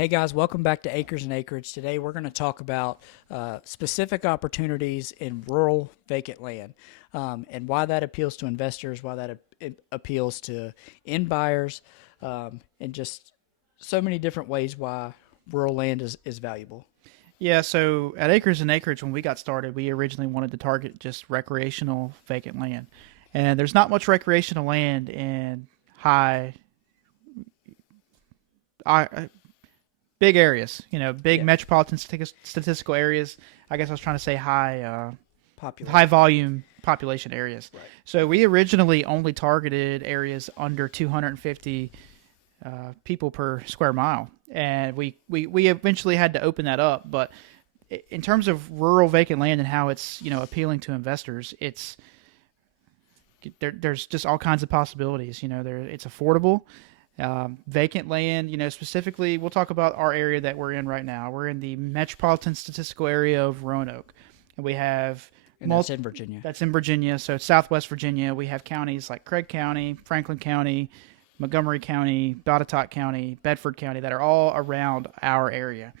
Hey guys, welcome back to Acres and Acreage. Today we're going to talk about specific opportunities in rural vacant land and why that appeals to investors, why that appeals to end buyers, and just so many different ways why rural land is valuable. Yeah, so at Acres and Acreage, when we got started, we originally wanted to target just recreational vacant land. And there's not much recreational land in high, uh, big areas, big Yeah, metropolitan statistical areas. I guess I was trying to say high populated. volume population areas. Right. So we originally only targeted areas under 250 people per square mile. And we eventually had to open that up. But in terms of rural vacant land and how it's appealing to investors, there's just all kinds of possibilities. It's affordable. Vacant land, specifically, we'll talk about our area that we're in right now. We're in the metropolitan statistical area of Roanoke, and we have And that's in Virginia. that's in Virginia, so it's Southwest Virginia. We have counties like Craig County, Franklin County, Montgomery County, Botetourt County, Bedford County that are all around our area.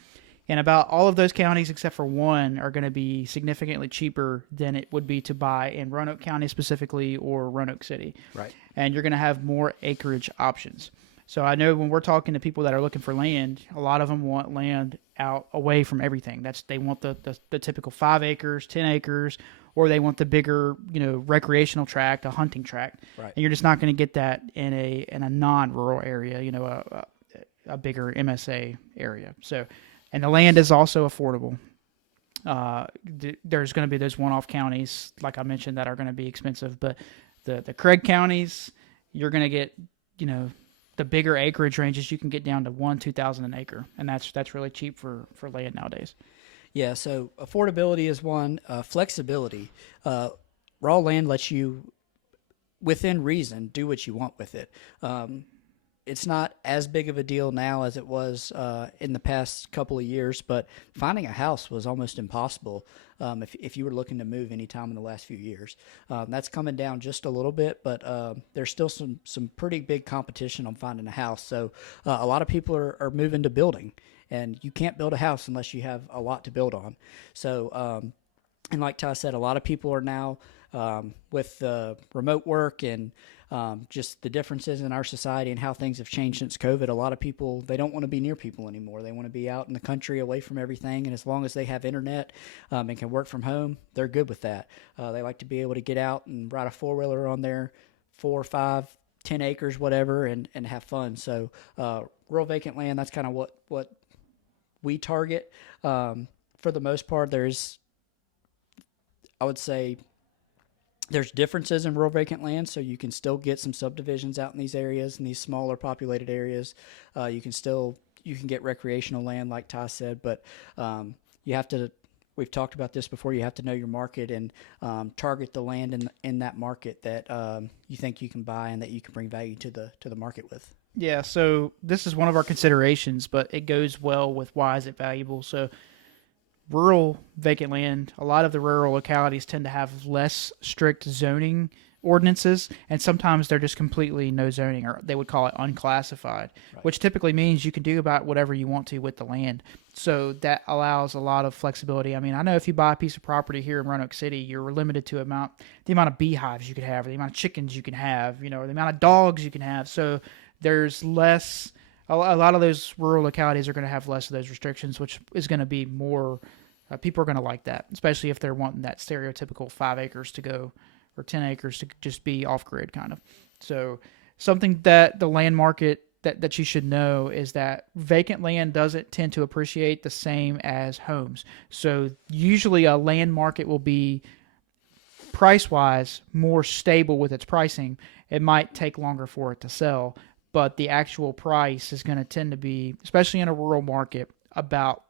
And about all of those counties, except for one, are going to be significantly cheaper than it would be to buy in Roanoke County specifically or Roanoke City. Right. And you're going to have more acreage options. So I know when we're talking to people that are looking for land, a lot of them want land out away from everything. They want the typical 5 acres, 10 acres, or they want the bigger recreational tract, a hunting tract. Right. And you're just not going to get that in a non-rural area, a bigger MSA area. So, and the land is also affordable. There's going to be those one-off counties, like I mentioned, that are going to be expensive, but the Craig counties, you're going to get, the bigger acreage ranges. You can get down to 2,000 an acre, and that's really cheap for land nowadays. Yeah, so affordability is one, flexibility. Raw land lets you, within reason, do what you want with it. It's not as big of a deal now as it was in the past couple of years, but finding a house was almost impossible if you were looking to move anytime in the last few years. That's coming down just a little bit, but there's still some pretty big competition on finding a house. So a lot of people are moving to building, and you can't build a house unless you have a lot to build on. So, and like Ty said, a lot of people are now with remote work and just the differences in our society and how things have changed since COVID. A lot of people, they don't want to be near people anymore. They want to be out in the country away from everything. And as long as they have internet and can work from home, they're good with that. They like to be able to get out and ride a four-wheeler on their 4, 5, 10 acres, whatever, and have fun. So rural vacant land, that's kind of what we target. For the most part, I would say, there's differences in rural vacant land, so you can still get some subdivisions out in these areas, in these smaller populated areas. You can get recreational land, like Ty said, but you have to. We've talked about this before. You have to know your market and target the land in that market that you think you can buy and that you can bring value to the market with. Yeah, so this is one of our considerations, but it goes well with why is it valuable. So rural vacant land, a lot of the rural localities tend to have less strict zoning ordinances, and sometimes they're just completely no zoning, or they would call it unclassified, Right. which typically means you can do about whatever you want to with the land. So that allows a lot of flexibility. I mean, I know if you buy a piece of property here in Roanoke City, you're limited to the amount of beehives you could have, or the amount of chickens you can have, or the amount of dogs you can have. So there's less. A lot of those rural localities are going to have less of those restrictions, which is going to be more. People are going to like that, especially if they're wanting that stereotypical 5 acres to go or 10 acres to just be off grid kind of. So something that the land market that you should know is that vacant land doesn't tend to appreciate the same as homes. So usually a land market will be price wise more stable with its pricing. It might take longer for it to sell, but the actual price is going to tend to be, especially in a rural market, about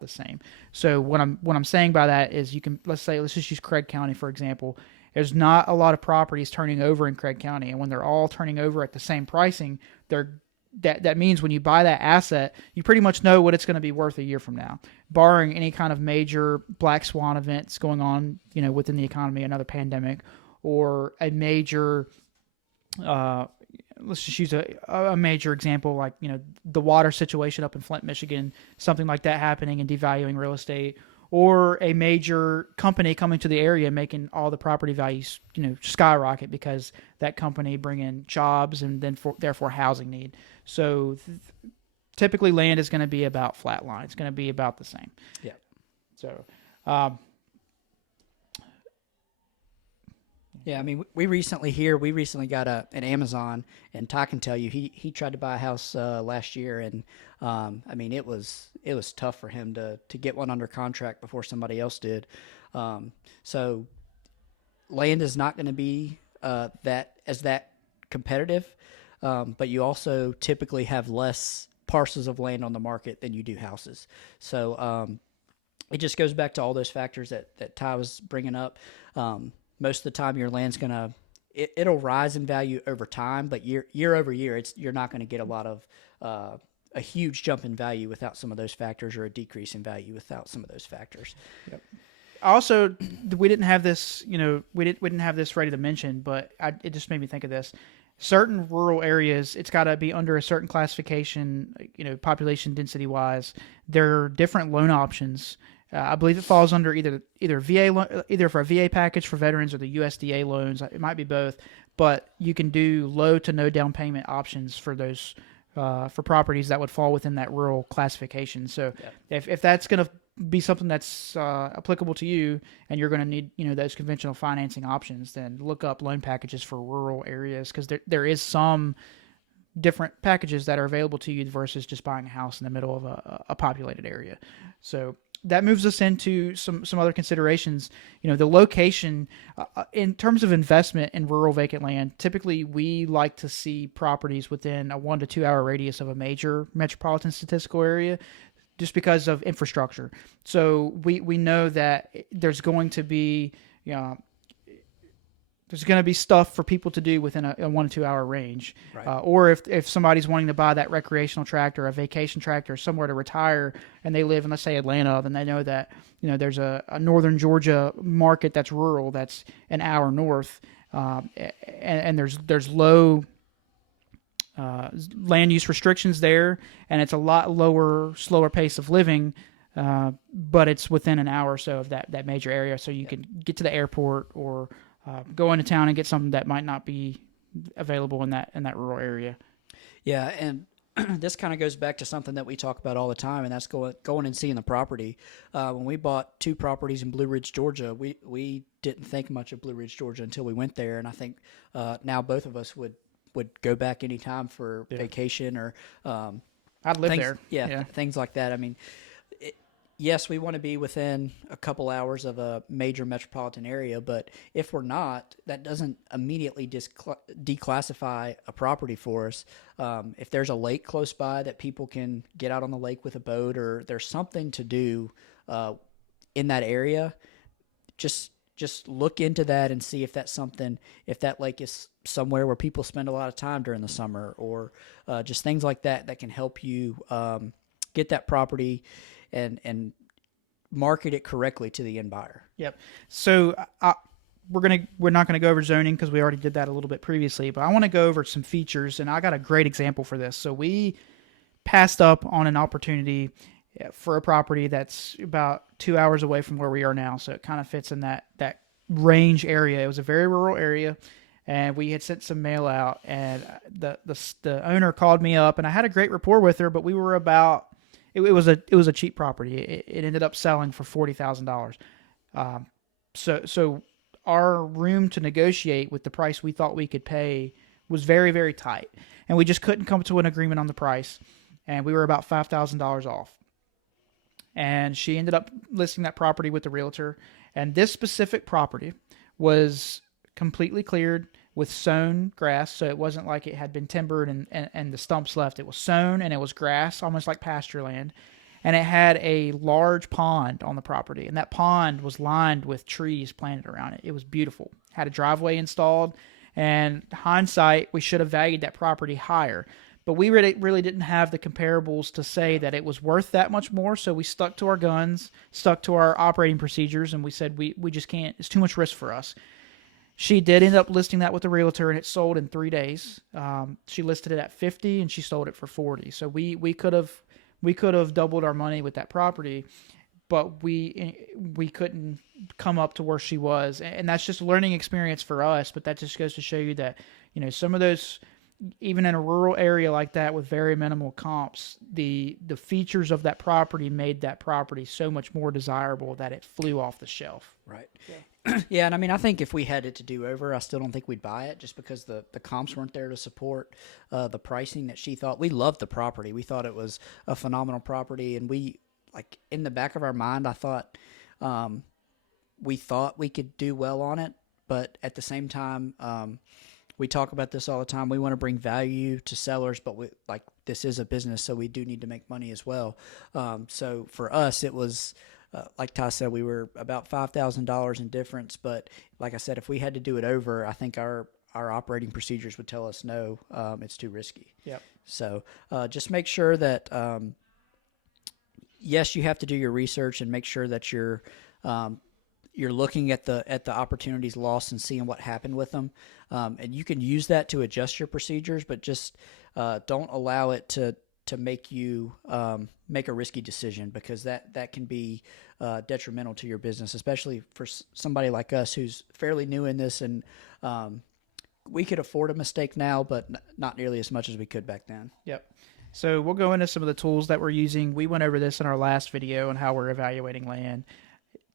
the same. So what I'm saying by that is let's just use Craig County for example. There's not a lot of properties turning over in Craig County, and when they're all turning over at the same pricing, that means when you buy that asset, you pretty much know what it's going to be worth a year from now, barring any kind of major black swan events going on, within the economy, another pandemic, or a major let's just use a major example, like, the water situation up in Flint, Michigan, something like that happening and devaluing real estate, or a major company coming to the area making all the property values, skyrocket because that company bring in jobs and then therefore housing need. So typically land is going to be about flat line. It's going to be about the same. Yeah. So, yeah, I mean, we recently got an Amazon, and Ty can tell you he tried to buy a house last year, and I mean, it was tough for him to get one under contract before somebody else did. So land is not going to be that competitive, but you also typically have less parcels of land on the market than you do houses. So it just goes back to all those factors that Ty was bringing up. Most of the time your land's it'll rise in value over time, but year over year, you're not going to get a lot of a huge jump in value without some of those factors, or a decrease in value without some of those factors. Yep. Also, we didn't have this, we didn't have this ready to mention, but it just made me think of this. Certain rural areas, it's got to be under a certain classification, population density wise. There are different loan options. I believe it falls under either for a VA package for veterans or the USDA loans. It might be both, but you can do low to no down payment options for those for properties that would fall within that rural classification. So if that's going to be something that's applicable to you, and you're going to need those conventional financing options, then look up loan packages for rural areas, because there is some different packages that are available to you versus just buying a house in the middle of a populated area. So that moves us into some other considerations. The location, in terms of investment in rural vacant land, typically we like to see properties within a 1 to 2 hour radius of a major metropolitan statistical area, just because of infrastructure. So we know that there's going to be, stuff for people to do within a 1 to 2 hour range. Right. Or if somebody's wanting to buy that recreational tract or a vacation tract or somewhere to retire, and they live in, let's say, Atlanta, then they know that, there's a northern Georgia market that's rural, that's an hour north. And there's low land use restrictions there, and it's a lot slower pace of living, but it's within an hour or so of that major area, so you can get to the airport or go into town and get something that might not be available in that rural area. Yeah, and this kind of goes back to something that we talk about all the time, and that's going and seeing the property. When we bought 2 properties in Blue Ridge, Georgia, we didn't think much of Blue Ridge, Georgia until we went there, and I think now both of us would go back anytime for vacation or I'd live there. Yeah, things like that. I mean, yes, we want to be within a couple hours of a major metropolitan area, but if we're not, that doesn't immediately declassify a property for us. If there's a lake close by that people can get out on the lake with a boat, or there's something to do in that area, just look into that and see if that's something, if that lake is somewhere where people spend a lot of time during the summer, or just things like that can help you get that property and market it correctly to the end buyer. Yep. So we're not gonna go over zoning because we already did that a little bit previously, but I want to go over some features, and I got a great example for this. So we passed up on an opportunity for a property that's about 2 hours away from where we are now, so it kind of fits in that range area. It was a very rural area, and we had sent some mail out, and the owner called me up, and I had a great rapport with her, but we were about. It was a cheap property. It ended up selling for $40,000. So our room to negotiate with the price we thought we could pay was very, very tight, and we just couldn't come to an agreement on the price. And we were about $5,000 off. And she ended up listing that property with the realtor. And this specific property was completely cleared with sown grass, so it wasn't like it had been timbered and the stumps left. It was sown, and it was grass, almost like pasture land. And it had a large pond on the property, and that pond was lined with trees planted around it. It was beautiful. Had a driveway installed, and hindsight, we should have valued that property higher. But we really didn't have the comparables to say that it was worth that much more, so we stuck to our guns, stuck to our operating procedures, and we said we just can't. It's too much risk for us. She did end up listing that with a realtor, and it sold in 3 days. She listed it at 50, and she sold it for 40. So we could have doubled our money with that property, but we couldn't come up to where she was, and that's just a learning experience for us. But that just goes to show you that some of those, even in a rural area like that with very minimal comps, the features of that property made that property so much more desirable that it flew off the shelf. Right. Yeah, and I mean, I think if we had it to do over, I still don't think we'd buy it just because the comps weren't there to support the pricing that she thought. We loved the property. We thought it was a phenomenal property, and we, like, in the back of our mind, I thought we thought we could do well on it, but at the same time, we talk about this all the time. We want to bring value to sellers, but this is a business, so we do need to make money as well. So for us, it was. Like Ty said, we were about $5,000 in difference, but like I said, if we had to do it over, I think our operating procedures would tell us no, it's too risky. Yep. So just make sure that yes, you have to do your research and make sure that you're looking at the opportunities lost and seeing what happened with them, and you can use that to adjust your procedures, but just don't allow it to make you make a risky decision, because that can be detrimental to your business, especially for somebody like us who's fairly new in this, and we could afford a mistake now, but not nearly as much as we could back then. Yep. So we'll go into some of the tools that we're using. We went over this in our last video on how we're evaluating land.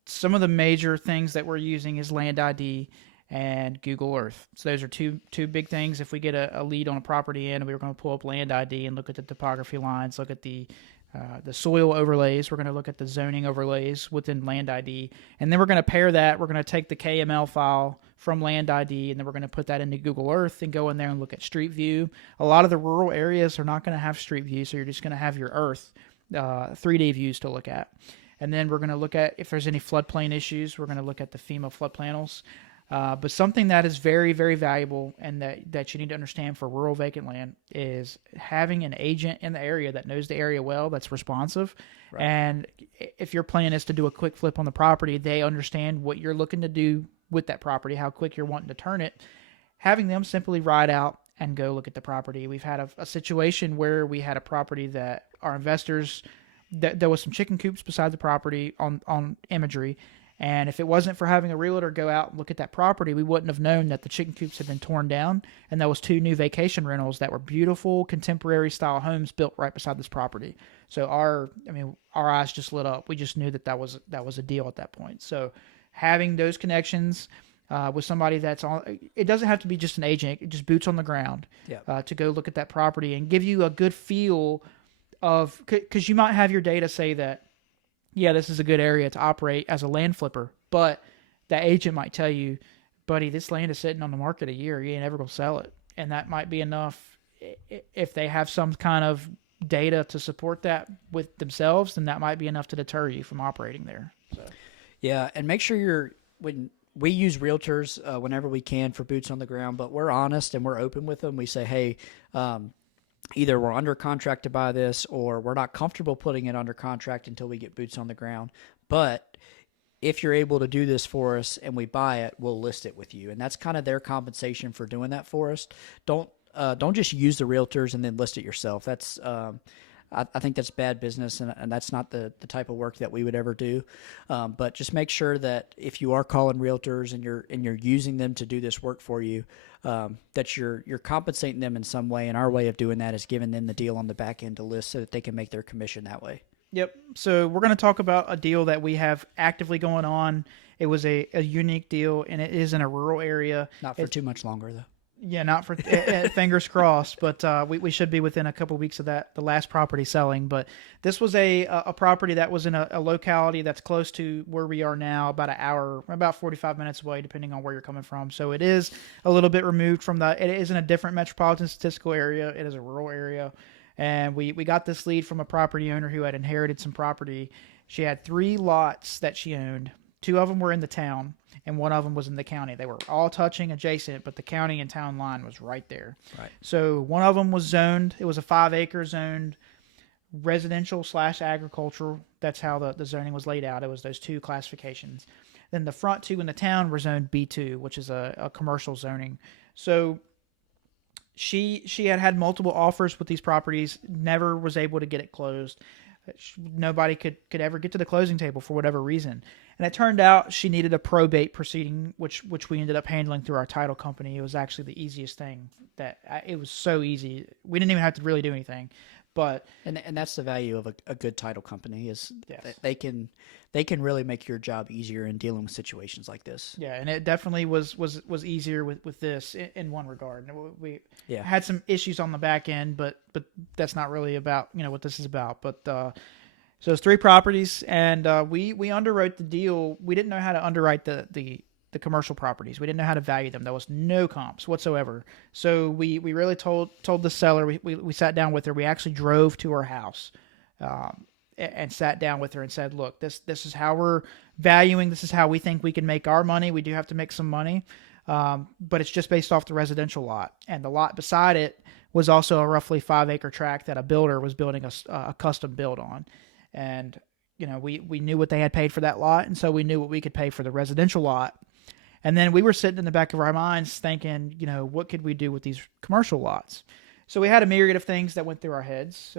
Some of the major things that we're using is Land ID and Google Earth. So those are two big things. If we get a lead on a property in, we're going to pull up Land ID and look at the topography lines, look at the soil overlays. We're going to look at the zoning overlays within Land ID, and then we're going to pair that. We're going to take the KML file from Land ID, and then we're going to put that into Google Earth and go in there and look at Street View. A lot of the rural areas are not going to have Street View, so you're just going to have your Earth 3D views to look at. And then we're going to look at if there's any floodplain issues. We're going to look at the FEMA flood panels. But something that is very, very valuable and that you need to understand for rural vacant land is having an agent in the area that knows the area well, that's responsive. Right. And if your plan is to do a quick flip on the property, they understand what you're looking to do with that property, how quick you're wanting to turn it. Having them simply ride out and go look at the property. We've had a situation where we had a property that our investors, there was some chicken coops beside the property on imagery. And if it wasn't for having a realtor go out and look at that property, we wouldn't have known that the chicken coops had been torn down. And there was 2 new vacation rentals that were beautiful contemporary style homes built right beside this property. So our eyes just lit up. We just knew that was a deal at that point. So having those connections with somebody that's on, it doesn't have to be just an agent, just boots on the ground. Yep. To go look at that property and give you a good feel of, because you might have your data say that, yeah, this is a good area to operate as a land flipper, but that agent might tell you, buddy, this land is sitting on the market a year. You ain't ever going to sell it. And that might be enough. If they have some kind of data to support that with themselves, then that might be enough to deter you from operating there. So. Yeah, and make sure when we use realtors whenever we can for boots on the ground, but we're honest and we're open with them. We say, hey, either we're under contract to buy this or we're not comfortable putting it under contract until we get boots on the ground. But if you're able to do this for us and we buy it, we'll list it with you. And that's kind of their compensation for doing that for us. Don't just use the realtors and then list it yourself. That's I think that's bad business, and that's not the type of work that we would ever do. But just make sure that if you are calling realtors and you're using them to do this work for you, that you're compensating them in some way. And our way of doing that is giving them the deal on the back end to list so that they can make their commission that way. Yep. So we're going to talk about a deal that we have actively going on. It was a unique deal, and it is in a rural area. Not for too much longer, though. Yeah, not for fingers crossed, but we should be within a couple of weeks of that, the last property selling. But this was a property that was in a locality that's close to where we are now, about an hour, about 45 minutes away, depending on where you're coming from. So it is a little bit removed from it is in a different metropolitan statistical area. It is a rural area. And we got this lead from a property owner who had inherited some property. She had 3 lots that she owned. 2 of them were in the town, and 1 of them was in the county. They were all touching adjacent, but the county and town line was right there. Right. So 1 of them was zoned. It was a 5-acre zoned residential / agricultural. That's how the zoning was laid out. It was those 2 classifications. Then the front two in the town were zoned B2, which is a commercial zoning. So she had multiple offers with these properties, never was able to get it closed. Nobody could ever get to the closing table for whatever reason. And it turned out she needed a probate proceeding, which we ended up handling through our title company. It was actually the easiest thing. It was so easy. We didn't even have to really do anything. But and that's the value of a good title company is yes. that they can really make your job easier in dealing with situations like this. Yeah, and it definitely was easier with this in one regard. We had some issues on the back end, but that's not really about what this is about. But so it's 3 properties, and we underwrote the deal. We didn't know how to underwrite the commercial properties. We didn't know how to value them. There was no comps whatsoever. So we really told the seller. We sat down with her. We actually drove to her house. And sat down with her and said, look, this is how we're valuing. This is how we think we can make our money. We do have to make some money, but it's just based off the residential lot. And the lot beside it was also a roughly 5-acre tract that a builder was building a custom build on. And, we knew what they had paid for that lot, and so we knew what we could pay for the residential lot. And then we were sitting in the back of our minds thinking, what could we do with these commercial lots? So we had a myriad of things that went through our heads,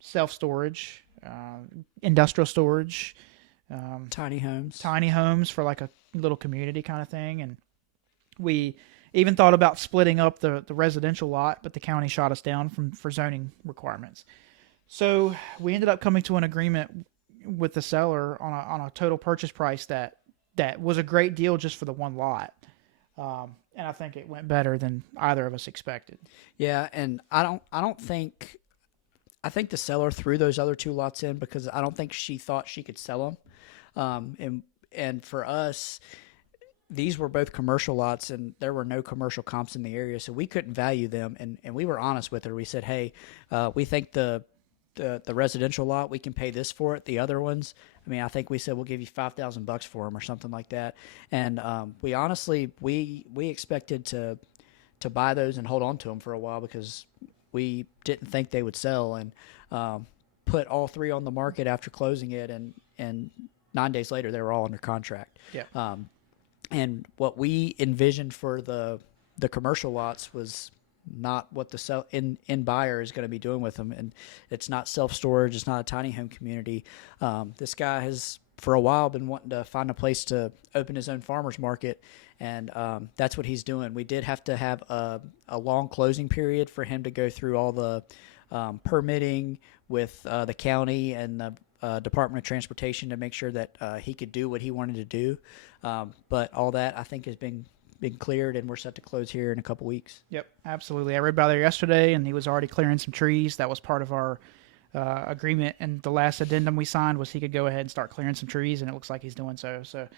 self-storage, industrial storage, tiny homes for like a little community kind of thing. And we even thought about splitting up the residential lot, but the county shot us down for zoning requirements. So we ended up coming to an agreement with the seller on a total purchase price that was a great deal just for the one lot. And I think it went better than either of us expected. Yeah, and I think the seller threw those other 2 lots in because I don't think she thought she could sell them. And for us, these were both commercial lots, and there were no commercial comps in the area, so we couldn't value them. And we were honest with her. We said, hey, we think the residential lot, we can pay this for it. The other ones, I think we said we'll give you $5,000 for them or something like that. And we honestly we expected to buy those and hold on to them for a while because we didn't think they would sell, and put all 3 on the market after closing it, and 9 days later they were all under contract. Yeah. And what we envisioned for the commercial lots was not what the end buyer is going to be doing with them, and it's not self-storage. It's not a tiny home community. This guy has for a while been wanting to find a place to open his own farmer's market, and that's what he's doing. We did have to have a long closing period for him to go through all the permitting with the county and the Department of Transportation to make sure that he could do what he wanted to do. But all that, I think, has been cleared, and we're set to close here in a couple weeks. Yep, absolutely. I rode by there yesterday, and he was already clearing some trees. That was part of our agreement, and the last addendum we signed was he could go ahead and start clearing some trees, and it looks like he's doing so. So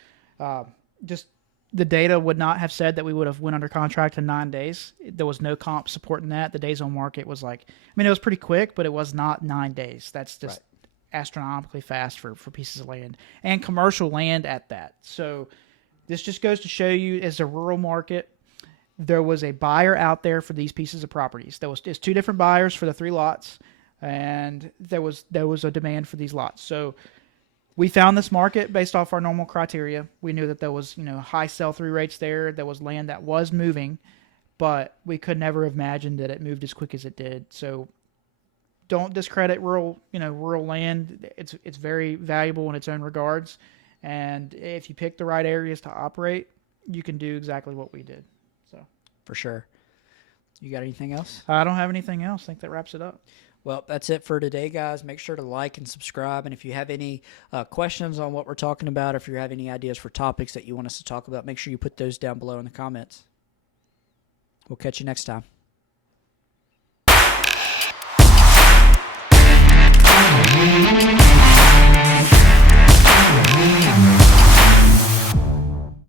just the data would not have said that we would have went under contract in 9 days. There was no comp supporting that. The days on market was it was pretty quick, but it was not 9 days. That's just astronomically fast for pieces of land and commercial land at that. So this just goes to show you, as a rural market, there was a buyer out there for these pieces of properties. There's 2 different buyers for the 3 lots, and there was a demand for these lots. So we found this market based off our normal criteria. We knew that there was high sell-through rates there. There was land that was moving, but we could never have imagined that it moved as quick as it did. So don't discredit rural land. It's very valuable in its own regards. And if you pick the right areas to operate, you can do exactly what we did. So For sure. You got anything else? I don't have anything else. I think that wraps it up. Well, that's it for today, guys. Make sure to like and subscribe. And if you have any questions on what we're talking about, or if you have any ideas for topics that you want us to talk about, make sure you put those down below in the comments. We'll catch you next time.